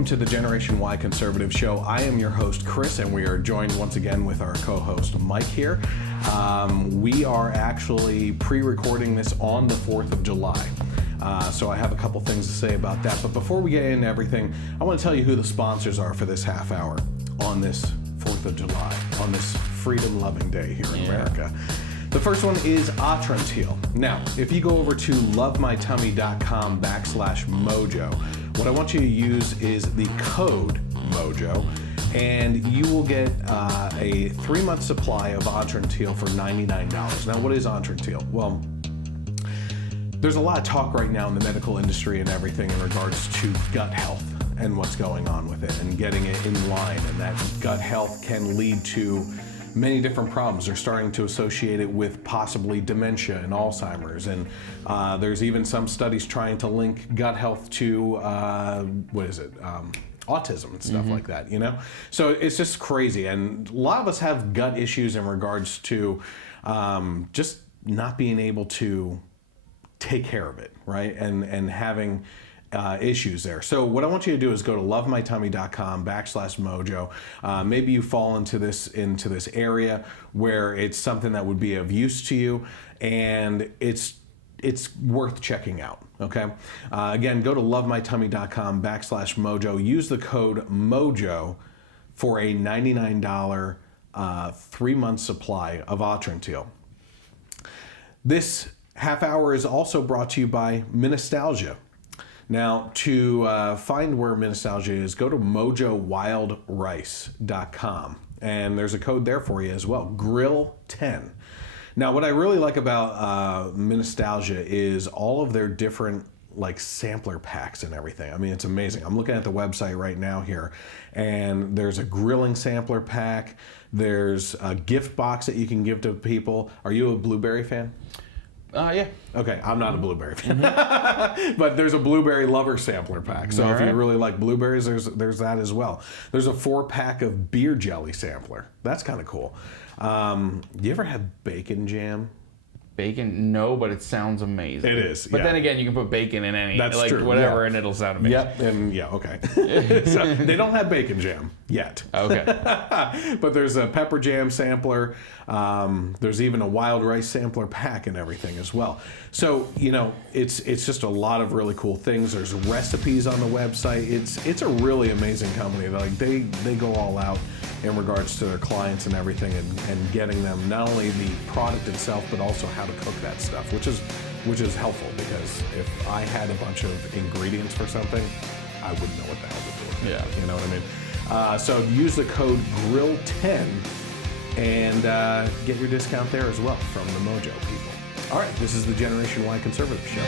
welcome to the Generation Y Conservative Show. I am your host, Chris, and we are joined once again with our co-host, Mike here. We are actually pre-recording this on the 4th of July. So I have a couple things to say about that. But before we get into everything, I want to tell you who the sponsors are for this half hour on this 4th of July, on this freedom-loving day here in America. The first one is Atrantil. Now, if you go over to lovemytummy.com/mojo, what I want you to use is the code MOJO, and you will get a 3-month supply of Atrantil for $99. Now, what is Atrantil? Well, there's a lot of talk right now in the medical industry and everything in regards to gut health and what's going on with it and getting it in line, and that gut health can lead to many different problems. They're starting to associate it with possibly dementia and Alzheimer's, and there's even some studies trying to link gut health to autism and stuff like that, you know? So it's just crazy, and a lot of us have gut issues in regards to just not being able to take care of it, right? And having issues there. So what I want you to do is go to lovemytummy.com/mojo. Maybe you fall into this area where it's something that would be of use to you, and it's worth checking out. Okay. Again, go to lovemytummy.com/mojo. Use the code MOJO for a $99 3-month supply of Atrantil. This half hour is also brought to you by Nostalgia. Now, to find where Nostalgia is, go to mojowildrice.com, and there's a code there for you as well, Grill10. Now, what I really like about Nostalgia is all of their different sampler packs and everything. I mean, it's amazing. I'm looking at the website right now here, and there's a grilling sampler pack. There's a gift box that you can give to people. Are you a blueberry fan? Yeah. Okay, I'm not a blueberry fan, but there's a blueberry lover sampler pack. So if you really like blueberries, there's that as well. There's a 4-pack of beer jelly sampler. That's kind of cool. You ever have bacon jam? Bacon? No, but it sounds amazing. It is. But then again, you can put bacon in any, That's true, whatever, and it'll sound amazing. Yep, and okay. So they don't have bacon jam yet. Okay. But there's a pepper jam sampler. There's even a wild rice sampler pack and everything as well. So, it's just a lot of really cool things. There's recipes on the website. It's a really amazing company. They go all out in regards to their clients and everything, and getting them not only the product itself, but also how to cook that stuff, which is helpful, because if I had a bunch of ingredients for something, I wouldn't know what the hell to do with it. Yeah. You know what I mean? So use the code GRILL10 and get your discount there as well from the Mojo people. All right, this is the Generation Y Conservative Show.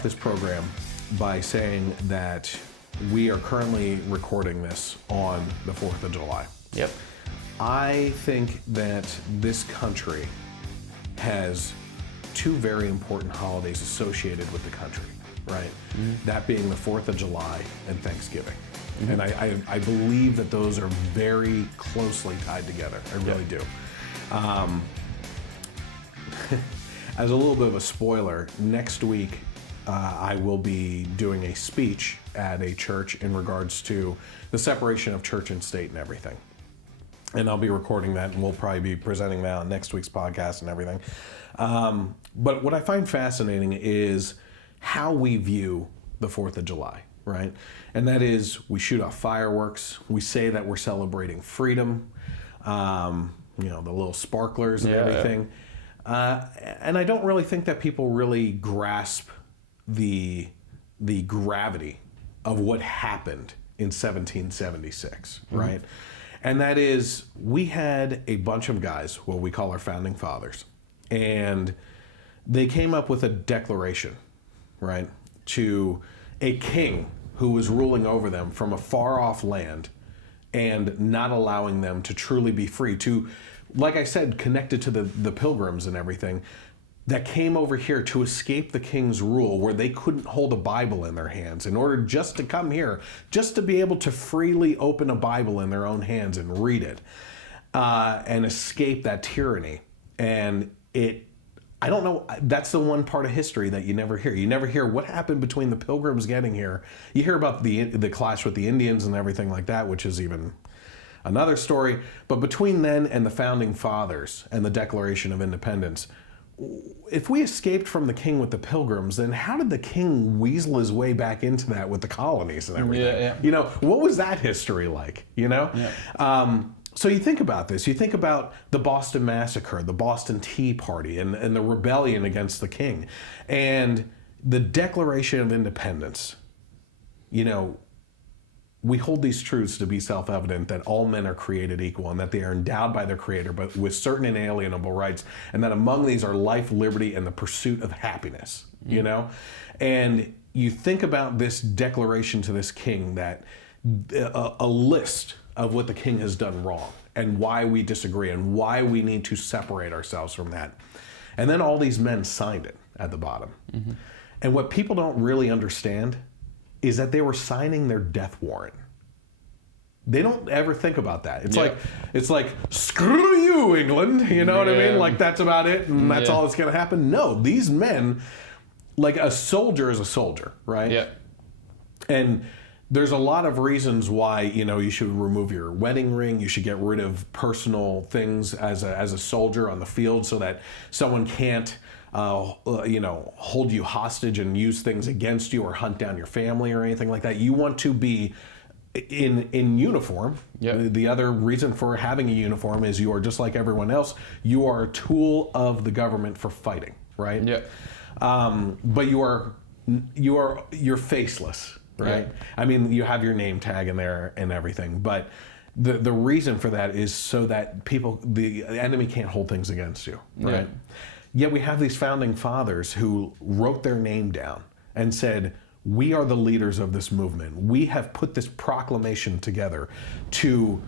This program by saying that we are currently recording this on the 4th of July. Yep. I think that this country has 2 very important holidays associated with the country, right? Mm-hmm. That being the 4th of July and Thanksgiving. Mm-hmm. And I believe that those are very closely tied together. I really do. As a little bit of a spoiler, next week I will be doing a speech at a church in regards to the separation of church and state and everything. And I'll be recording that, and we'll probably be presenting that on next week's podcast and everything. But what I find fascinating is how we view the 4th of July, right? And that is, we shoot off fireworks. We say that we're celebrating freedom, the little sparklers and everything. And I don't really think that people really grasp the gravity of what happened in 1776, right? And that is, we had a bunch of guys, what we call our founding fathers, and they came up with a declaration, right, to a king who was ruling over them from a far-off land and not allowing them to truly be free, to, like I said, connected to the pilgrims and everything. that came over here to escape the king's rule, where they couldn't hold a Bible in their hands, in order just to come here, just to be able to freely open a Bible in their own hands and read it, and escape that tyranny. And I don't know, that's the one part of history that you never hear. You never hear what happened between the Pilgrims getting here. You hear about the clash with the Indians and everything like that, which is even another story. But between then and the Founding Fathers and the Declaration of Independence, if we escaped from the king with the Pilgrims, then how did the king weasel his way back into that with the colonies and everything? Yeah. You know, what was that history like, you know? Yeah. So you think about this. You think about the Boston Massacre, the Boston Tea Party, and the rebellion against the king. And the Declaration of Independence. You know, we hold these truths to be self-evident, that all men are created equal and that they are endowed by their Creator but with certain inalienable rights, and that among these are life, liberty, and the pursuit of happiness, you know? And you think about this declaration to this king, that a list of what the king has done wrong and why we disagree and why we need to separate ourselves from that. And then all these men signed it at the bottom. Mm-hmm. And what people don't really understand is that they were signing their death warrant. They don't ever think about that. It's like screw you, England. You know what I mean? Like, that's about it, and that's all that's going to happen. No, these men, like, a soldier is a soldier, right? Yeah. And there's a lot of reasons why, you know, you should remove your wedding ring. You should get rid of personal things as a soldier on the field, so that someone can't, you know, hold you hostage and use things against you or hunt down your family or anything like that. You want to be in uniform. Yep. The other reason for having a uniform is you are just like everyone else. You are a tool of the government for fighting, right? Yeah. But you're faceless. Right. Yeah. I mean, you have your name tag in there and everything, but the reason for that is so that the enemy can't hold things against you. Right. Yeah. Yet we have these founding fathers who wrote their name down and said, we are the leaders of this movement. We have put this proclamation together to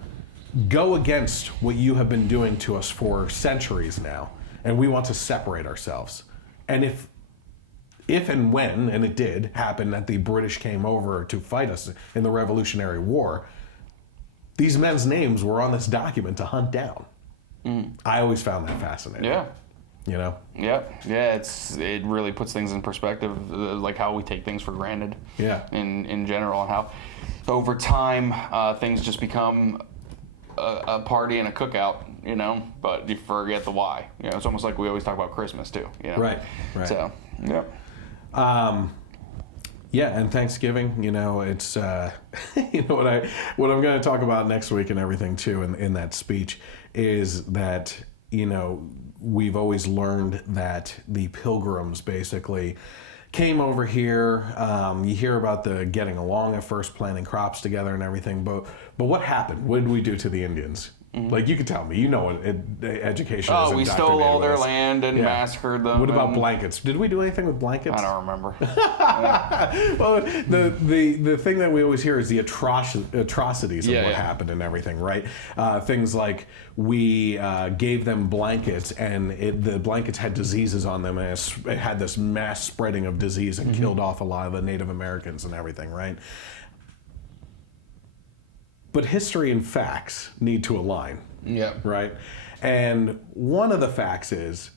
go against what you have been doing to us for centuries now, and we want to separate ourselves. And if and when, and it did happen, that the British came over to fight us in the Revolutionary War, these men's names were on this document to hunt down. Mm. I always found that fascinating. Yeah. You know? Yeah. It really puts things in perspective, like how we take things for granted. Yeah. In general, and how over time things just become a party and a cookout, you know, but you forget the why. You know, it's almost like we always talk about Christmas too. You know? Right. So, yeah. Yeah, and Thanksgiving, you know, it's you know what I'm going to talk about next week and everything too in that speech is that, you know, we've always learned that the Pilgrims basically came over here. You hear about the getting along at first, planting crops together and everything, but what happened? What did we do to the Indians? Mm-hmm. Like, you can tell me, you know what education is. Oh, we stole all their land and massacred them. What about blankets? Did we do anything with blankets? I don't remember. Well, the thing that we always hear is the atrocities of what happened and everything, right? Things like we gave them blankets, and the blankets had diseases on them, and it had this mass spreading of disease and killed off a lot of the Native Americans and everything, right? But history and facts need to align. Yeah. Right? And one of the facts is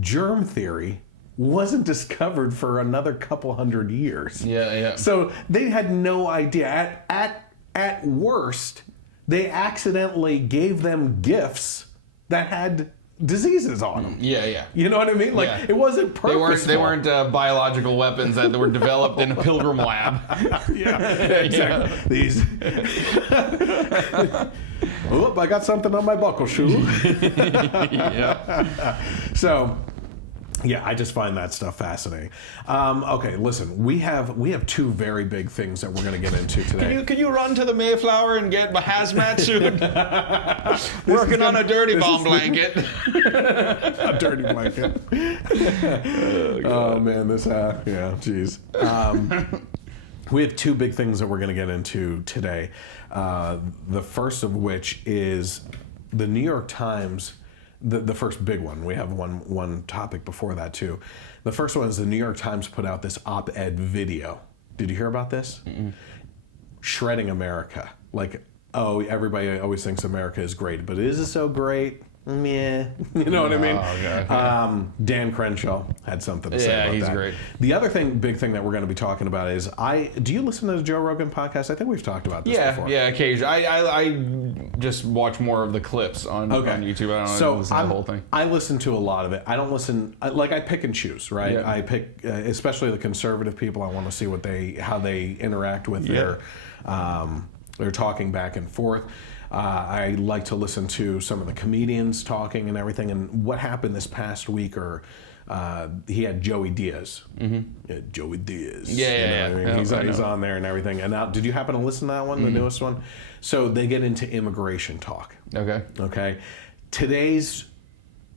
germ theory wasn't discovered for another couple hundred years. Yeah. So they had no idea. At worst, they accidentally gave them gifts that had diseases on them. Yeah. You know what I mean? Like, it wasn't purposeful. They weren't biological weapons that were developed in a pilgrim lab. Yeah, exactly. Yeah. These. Oh, I got something on my buckle shoe. Yeah. So, yeah, I just find that stuff fascinating. Okay, listen, we have two very big things that we're going to get into today. Can you run to the Mayflower and get my hazmat suit? Working on a dirty bomb blanket. A dirty blanket. Oh man, geez. We have two big things that we're going to get into today. The first of which is the New York Times. the first big one. We have one topic before that too. The first one is the New York Times put out this op-ed video. Did you hear about this? Mm-mm. Shredding America. Like, oh, everybody always thinks America is great, but is it so great? Meh. You know what I mean? Okay. Dan Crenshaw had something to say about that. Yeah, he's great. The other big thing that we're going to be talking about is, do you listen to the Joe Rogan podcast? I think we've talked about this before. Yeah, occasionally. I just watch more of the clips on YouTube. I don't listen to the whole thing. I listen to a lot of it. I don't listen, I pick and choose, right? Yeah. I pick, especially the conservative people, I want to see how they interact with their talking back and forth. I like to listen to some of the comedians talking and everything. And what happened this past week, he had Joey Diaz. Mm-hmm. Yeah, Joey Diaz. Yeah. I mean? He's on there and everything. And now, did you happen to listen to that one, the newest one? So they get into immigration talk. Okay. Today's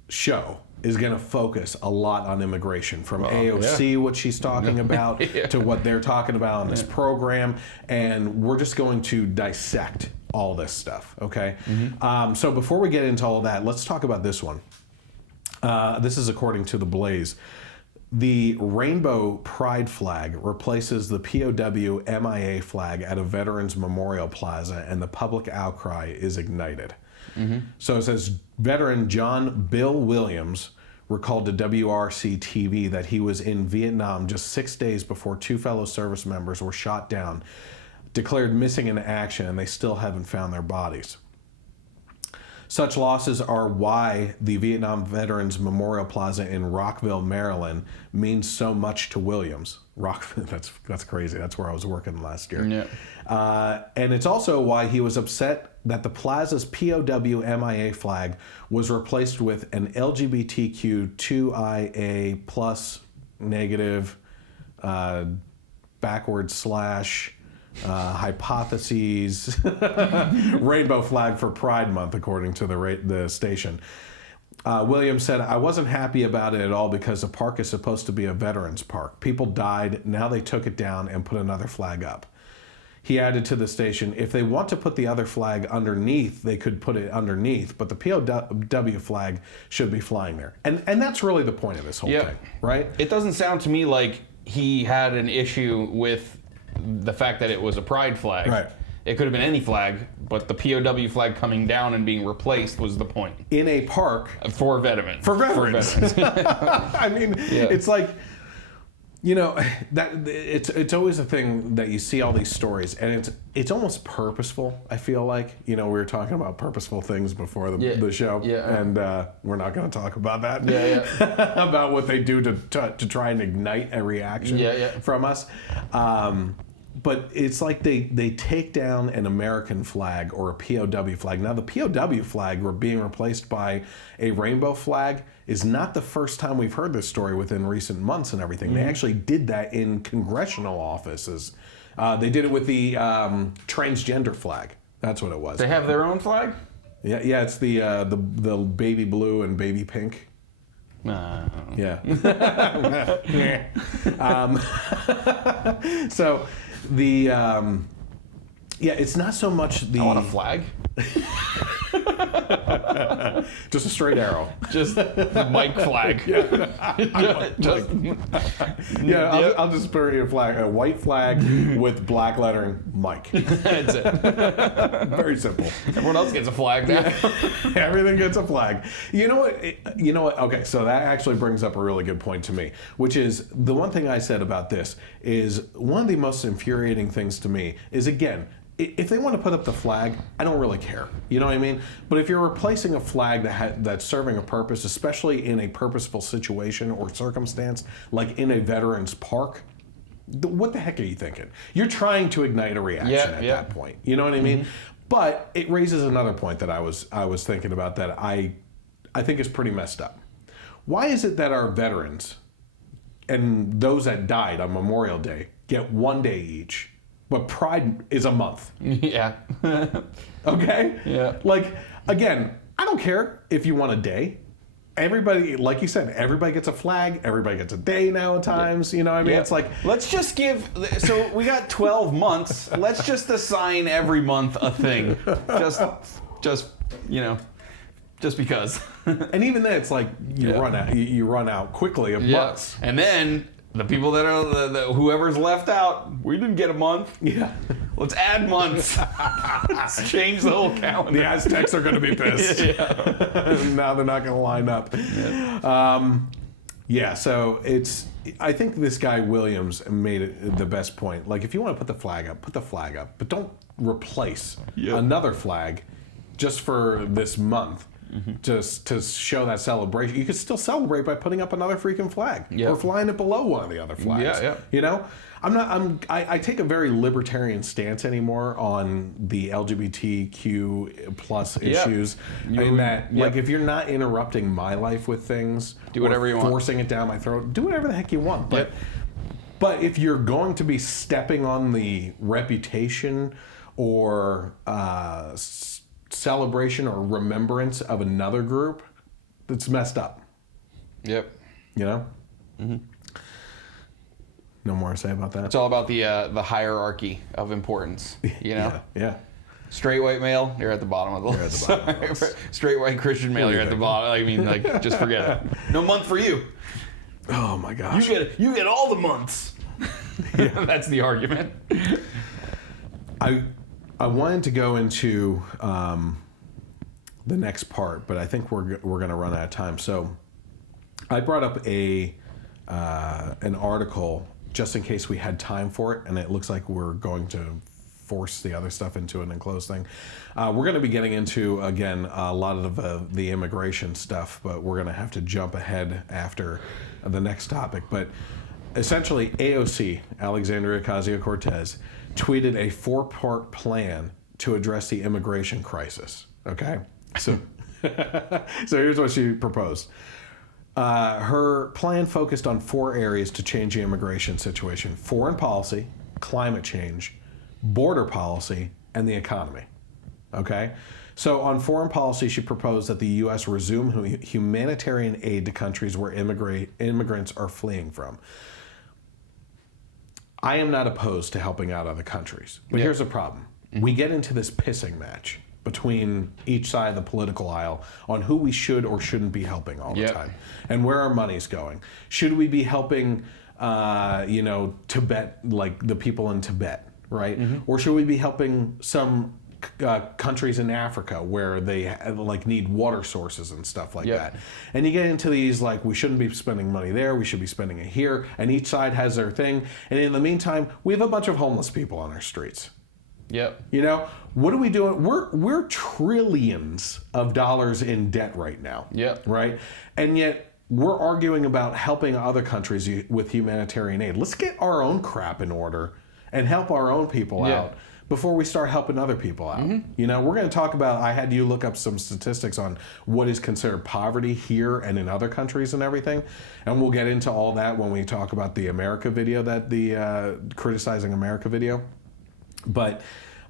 show is going to focus a lot on immigration, from AOC, what she's talking about, to what they're talking about on this program. And we're just going to dissect all this stuff, okay? Mm-hmm. So before we get into all of that, let's talk about this one. This is according to The Blaze. The rainbow pride flag replaces the POW MIA flag at a Veterans Memorial Plaza, and the public outcry is ignited. Mm-hmm. So it says, veteran John Bill Williams recalled to WRC TV that he was in Vietnam just 6 days before 2 fellow service members were shot down, declared missing in action, and they still haven't found their bodies. Such losses are why the Vietnam Veterans Memorial Plaza in Rockville, Maryland means so much to Williams. Rockville, that's crazy. That's where I was working last year. Yeah. And it's also why he was upset that the plaza's POW MIA flag was replaced with an LGBTQ2IA plus negative / hypotheses rainbow flag for Pride Month, according to the station. Williams said, I wasn't happy about it at all because the park is supposed to be a veterans park. People died, now they took it down and put another flag up. He added to the station, if they want to put the other flag underneath, they could put it underneath, but the POW flag should be flying there. And that's really the point of this whole thing, right? It doesn't sound to me like he had an issue with the fact that it was a pride flag. Right. It could have been any flag, but the POW flag coming down and being replaced was the point. In a park. For veterans. I mean, it's like, that it's always a thing that you see all these stories, and it's almost purposeful, I feel like. We were talking about purposeful things before the show, and we're not going to talk about that. About what they do to try and ignite a reaction from us. But it's like they take down an American flag or a POW flag. Now, the POW flag being replaced by a rainbow flag is not the first time we've heard this story within recent months and everything. Mm-hmm. They actually did that in congressional offices. They did it with the transgender flag. That's what it was. They have their own flag? Yeah. It's the baby blue and baby pink. Yeah. So it's not so much the. I want a flag. Just a straight arrow. Just the Mike flag. I'll just put a flag, a white flag with black lettering, Mike. That's it. Very simple. Everyone else gets a flag now. Everything gets a flag. You know what? Okay, so that actually brings up a really good point to me, which is the one thing I said about this is one of the most infuriating things to me is, again, if they want to put up the flag, I don't really care. You know what I mean? But if you're replacing a flag that's serving a purpose, especially in a purposeful situation or circumstance, like in a veterans park, what the heck are you thinking? You're trying to ignite a reaction at that point. You know what I mean? Mm-hmm. But it raises another point that I was thinking about that I think is pretty messed up. Why is it that our veterans and those that died on Memorial Day get 1 day each, but Pride is a month? Yeah. Okay? Yeah. Like, again, I don't care if you want a day. Everybody, like you said, everybody gets a flag. Everybody gets a day now at times. You know what I mean? It's like, let's just give. So we got 12 months. Let's just assign every month a thing. Just just because. And even then, it's like you run out quickly of months. And then the people that are whoever's left out, we didn't get a month. Yeah. Let's add months. Let's change the whole calendar. The Aztecs are going to be pissed. Now they're not going to line up. So I think this guy Williams made it the best point. Like, if you want to put the flag up, but don't replace another flag just for this month. Just to show that celebration. You could still celebrate by putting up another freaking flag or flying it below one of the other flags. You know, I take a very libertarian stance anymore on the LGBTQ plus issues. Like, if you're not interrupting my life with things, do whatever you want, forcing it down my throat, do whatever the heck you want. But if you're going to be stepping on the reputation or celebration or remembrance of another group, that's messed up. You know? No more to say about that. It's all about the hierarchy of importance, you know? Straight white male, you're at the bottom of the list. Straight white Christian male, you're at the bottom. I mean, like, just forget it. No month for you. Oh my gosh. You get all the months. That's the argument. I wanted to go into the next part, but I think we're going to run out of time. So I brought up an article just in case we had time for it, and it looks like we're going to force the other stuff into an enclosed thing. We're going to be getting into, again, a lot of the immigration stuff, but we're going to have to jump ahead after the next topic. But essentially, AOC, Alexandria Ocasio-Cortez, tweeted a 4-part plan to address the immigration crisis. Okay? So here's what she proposed. Her plan focused on 4 areas to change the immigration situation: foreign policy, climate change, border policy, and the economy. Okay? So on foreign policy, she proposed that the U.S. resume humanitarian aid to countries where immigrants are fleeing from. I am not opposed to helping out other countries, but here's the problem. We get into this pissing match between each side of the political aisle on who we should or shouldn't be helping all the time, and where our money's going. Should we be helping, Tibet, like the people in Tibet, right? Or should we be helping some countries in Africa where they need water sources and stuff like that? And you get into these, like, we shouldn't be spending money there, we should be spending it here, and each side has their thing. And in the meantime, we have a bunch of homeless people on our streets. You know, what are we doing? We're trillions of dollars in debt right now. Right? And yet we're arguing about helping other countries with humanitarian aid. Let's get our own crap in order and help our own people out before we start helping other people out. You know, we're going to talk about, I had you look up some statistics on what is considered poverty here and in other countries and everything. And we'll get into all that when we talk about the America video, that the Criticizing America video. But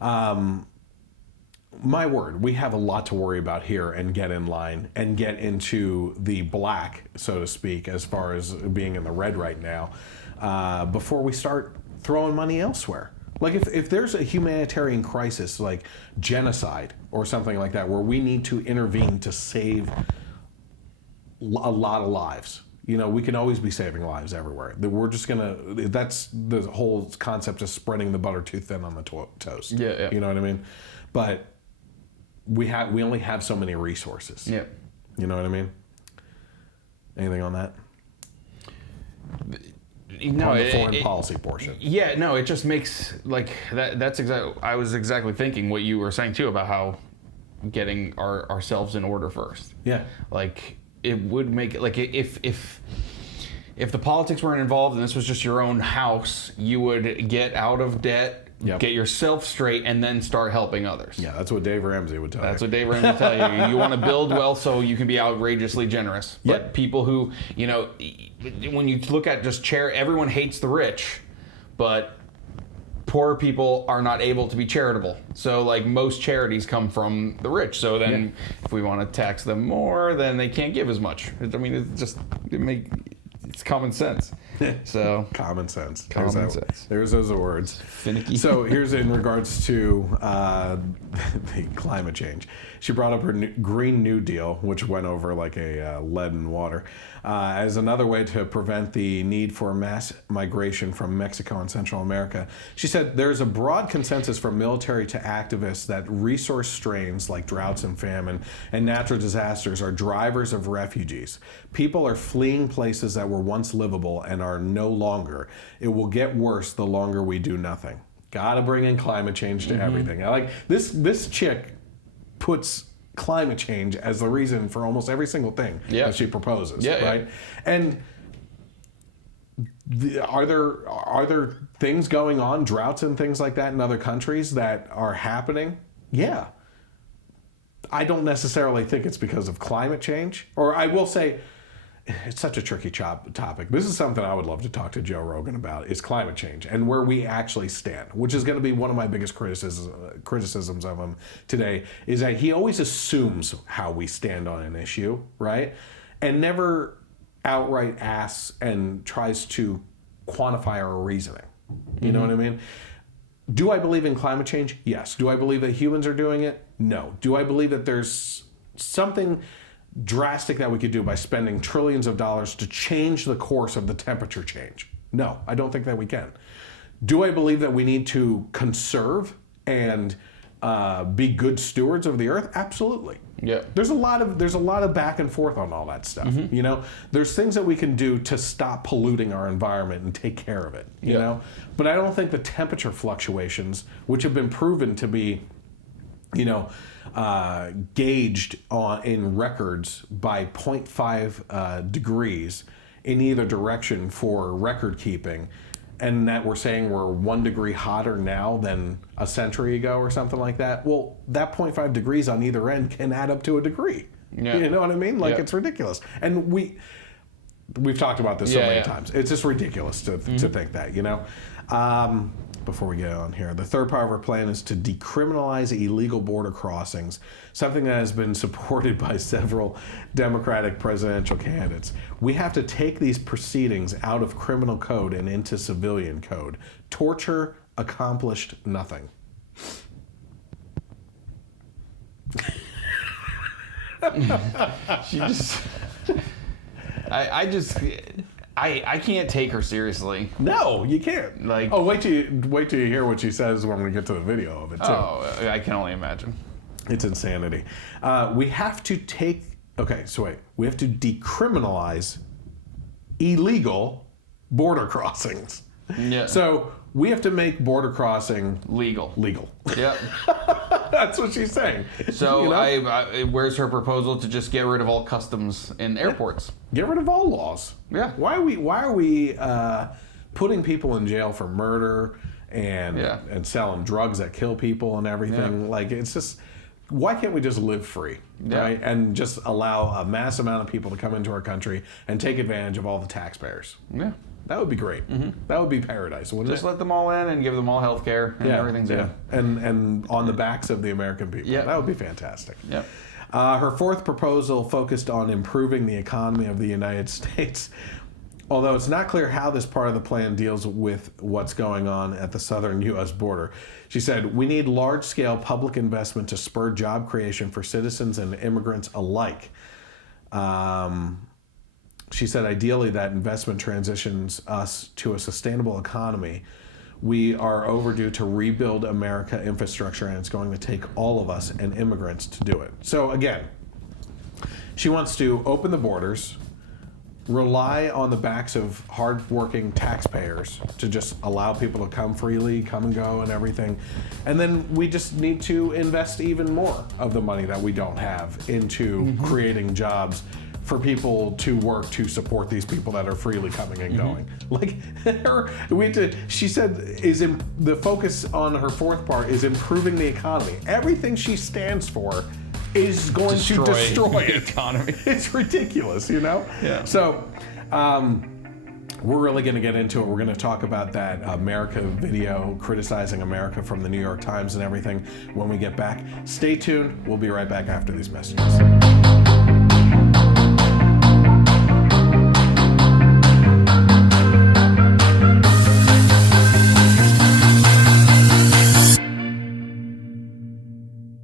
my word, we have a lot to worry about here and get in line and get into the black, so to speak, as far as being in the red right now, before we start throwing money elsewhere. Like, if there's a humanitarian crisis like genocide or something like that, where we need to intervene to save a lot of lives, you know, we can always be saving lives everywhere. We're just that's the whole concept of spreading the butter too thin on the toast. You know what I mean? But we only have so many resources. You know what I mean? Anything on that? No, on the foreign policy portion. It just makes, like, that's exactly, I was exactly thinking what you were saying too about how getting ourselves in order first. Like, it would make it, like, if the politics weren't involved and this was just your own house, you would get out of debt, get yourself straight, and then start helping others. That's what Dave Ramsey would tell you. That's what Dave Ramsey would tell you. You want to build wealth so you can be outrageously generous. But people who, you know, when you look at just everyone hates the rich, but poor people are not able to be charitable. So, like, most charities come from the rich. So then if we want to tax them more, then they can't give as much. I mean, It's common sense. So Common sense. Common sense. There's those words. Finicky. So here's in regards to the climate change. She brought up her Green New Deal, which went over like a lead in water, as another way to prevent the need for mass migration from Mexico and Central America. She said there's a broad consensus from military to activists that resource strains like droughts and famine and natural disasters are drivers of refugees. People are fleeing places that were once livable and are no longer. It will get worse the longer we do nothing. Gotta bring in climate change to everything. I like this chick puts climate change as the reason for almost every single thing that she proposes, right? And are there things going on, droughts and things like that in other countries that are happening? Yeah. I don't necessarily think it's because of climate change, or I will say it's such a tricky topic. This is something I would love to talk to Joe Rogan about, is climate change and where we actually stand, which is going to be one of my biggest criticisms of him today, is that he always assumes how we stand on an issue, right? And never outright asks and tries to quantify our reasoning. You know what I mean? Do I believe in climate change? Yes. Do I believe that humans are doing it? No. Do I believe that there's something drastic that we could do by spending trillions of dollars to change the course of the temperature change? No, I don't think that we can. Do I believe that we need to conserve and be good stewards of the earth? Absolutely. Yeah. There's a lot of back and forth on all that stuff. You know, there's things that we can do to stop polluting our environment and take care of it. You know, but I don't think the temperature fluctuations, which have been proven to be, you know, gauged in records by 0.5 degrees in either direction for record keeping, and that we're saying we're 1 degree hotter now than a century ago or something like that. Well, that 0.5 degrees on either end can add up to a degree. You know what I mean? Like, it's ridiculous. And we've talked about this so many times. It's just ridiculous to think that, you know? Before we get on here, the third part of our plan is to decriminalize illegal border crossings, something that has been supported by several Democratic presidential candidates. We have to take these proceedings out of criminal code and into civilian code. Torture accomplished nothing. She just... I can't take her seriously. No, you can't. Like, wait till you hear what she says when we get to the video of it too. Oh, I can only imagine. It's insanity. We have to we have to decriminalize illegal border crossings. Yeah. So we have to make border crossing legal. Yep. That's what she's saying. So, you know? where's her proposal to just get rid of all customs in airports? Get rid of all laws. Yeah. Why are we putting people in jail for murder and selling drugs that kill people and everything? Yeah. Like, it's just, why can't we just live free, right? And just allow a mass amount of people to come into our country and take advantage of all the taxpayers? Yeah. That would be great. That would be paradise, wouldn't it? Just let them all in and give them all health care and everything's good. And on the backs of the American people. Yep. That would be fantastic. Yep. Her fourth proposal focused on improving the economy of the United States. Although it's not clear how this part of the plan deals with what's going on at the southern U.S. border. She said, we need large-scale public investment to spur job creation for citizens and immigrants alike. She said, ideally, that investment transitions us to a sustainable economy. We are overdue to rebuild America infrastructure, and it's going to take all of us and immigrants to do it. So again, she wants to open the borders, rely on the backs of hardworking taxpayers to just allow people to come freely, come and go and everything. And then we just need to invest even more of the money that we don't have into creating jobs for people to work to support these people that are freely coming and going. Like, she said, the focus on her fourth part is improving the economy. Everything she stands for is going to destroy the economy. It's ridiculous, you know? Yeah. So, we're really going to get into it. We're going to talk about that America video criticizing America from the New York Times and everything when we get back. Stay tuned. We'll be right back after these messages.